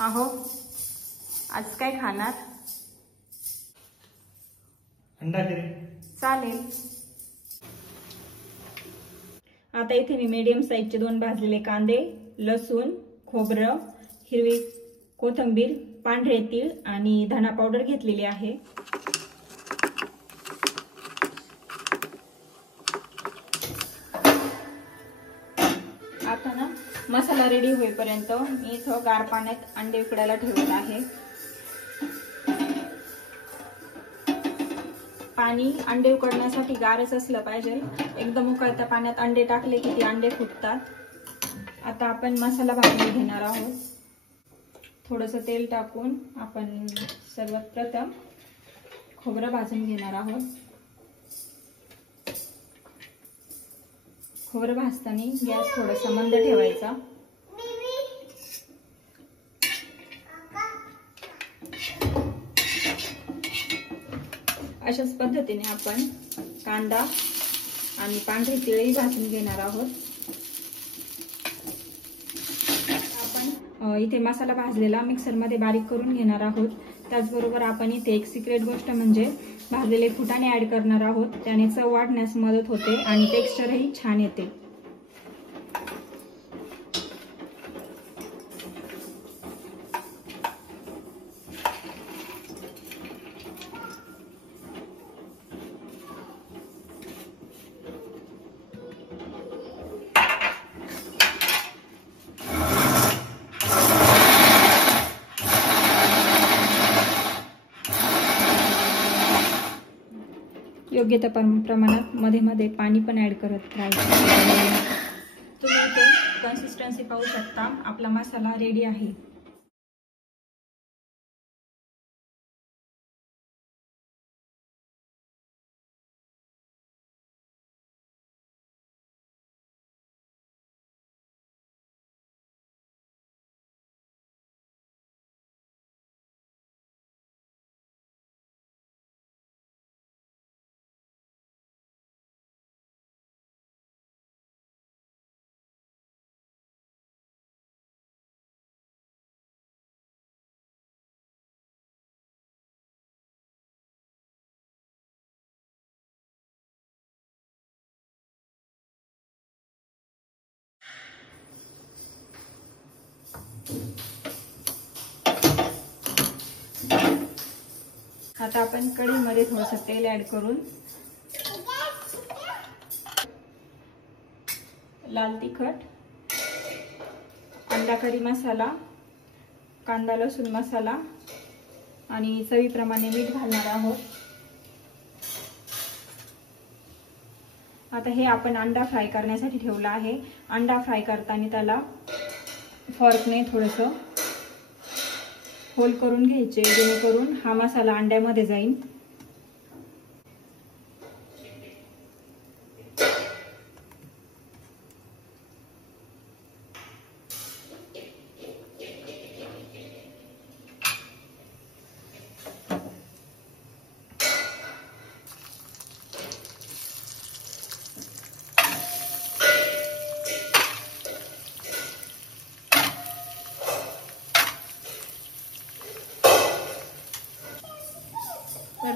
आहो, आज काय खाणार? अंडा करी. चालेल. आता इथे मी मीडियम साईजचे 2 भाजलेले कांदे, लसूण, खोबरं, हिरवी कोथिंबीर, पांढरे तीळ आणि धना पावडर घेतलेली आहे. आता ना मसाला रेडी होईपर्यंत मी इथं गार पाण्यात अंडे उकडायला ठेवलेलं आहे. पाणी अंडे उकडण्यासाठी गारच असलं पाहिजे. एकदम उकळत्या पाण्यात अंडे टाकले की ते अंडे फुटतात. आता आपण मसाला भाजून घेणार आहोत. थोडंसं तेल टाकून आपण सर्वात प्रथम खोबरं भाजून घेणार आहोत. खोबरं भाजताना गॅस थोडासा मंद ठेवायचा. अशाच पद्धतीने आपण कांदा आणि पांढरी तिळही भाजून घेणार आहोत. आपण इथे मसाला भाजलेला मिक्सरमध्ये बारीक करून घेणार आहोत. त्याचबरोबर आपण इथे एक सिक्रेट गोष्ट म्हणजे भाजलेले फुटाणे ऍड करणार आहोत. त्याने चव वाढण्यास मदत होते आणि टेक्स्चरही छान येते. योग्य त्या प्रमाणात मध्ये मध्ये पाणी पण ऍड करत राहायचं. तुम्ही इथे कन्सिस्टन्सी पाहू शकता. आपला मसाला रेडी आहे. आता आपण कढईमध्ये थोडंसं तेल ऍड करून लाल तिखट, अंडा करी मसाला, कांदा लसूण मसाला आणि चवीप्रमाणे मीठ घालणार आहोत. आता हे आपण अंडा फ्राय करण्यासाठी ठेवला आहे. अंडा फ्राय करताना त्याला फॉर्कने थोडंसं होल करून घ्यायचे, जेणेकरून हा मसाला अंड्यामध्ये जाईल.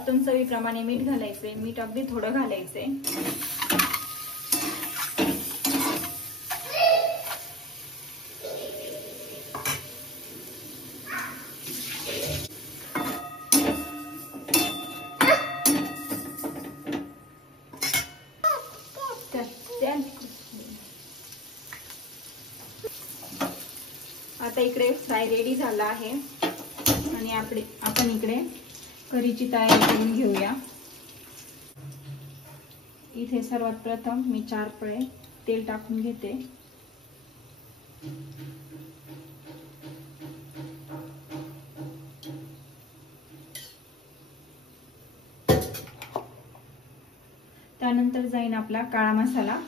तर चवीप्रमाणे मीठ घालायचे. मीठ अगदी थोडं घालायचे. आता इकडे फ्राय रेडी झाला आहे आणि आपण इकडे कढईची तयारी करून घेऊया. इथे सर्वात प्रथम मी 4 पळे तेल टाकून घेते. त्यानंतर जाईन आपला काळा मसाला.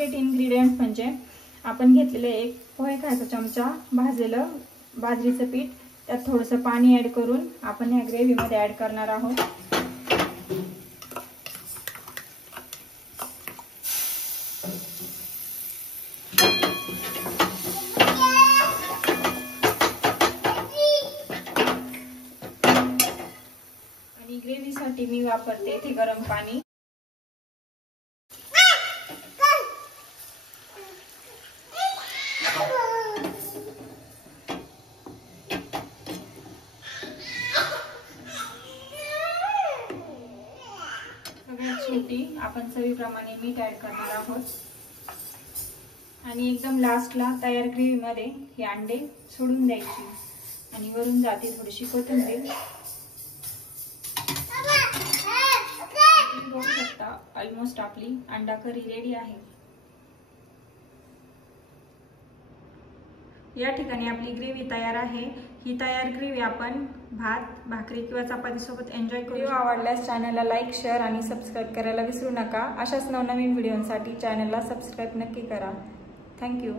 सिक्रेट इन्ग्रेडियंट्स म्हणजे आपण घेतलेले एक पोहे खायचा चमचा भाजलेलं बाजरीचं पीठ, त्यात थोडंसं पाणी ऍड करून आपण या ग्रेव्हीमध्ये ऍड करणार आहोत. आणि ग्रेव्हीसाठी मी वापरते इथे गरम पाणी. शेवटी आपण चवीप्रमाणे मीठ ऍड करणार आहोत. आणि एकदम लास्टला तयार ग्रेव्ही मध्ये हे अंडे सोडून द्यायचे आणि वरून जाते थोडीशी कोथिंबीर. बघू शकता ऑलमोस्ट आपली अंडा करी रेडी आहे. या ठिकाणी आपली ग्रेव्ही तयार आहे. ही तयार ग्रेव्ही आपण भात, भाकरी किंवा चपाती सोबत एन्जॉय करू. व्हिडिओ आवडल्यास चॅनलला लाईक, शेअर आणि सबस्क्राईब करायला विसरू नका. अशाच नवनवीन व्हिडिओसाठी चॅनलला सबस्क्राईब नक्की करा. थँक्यू.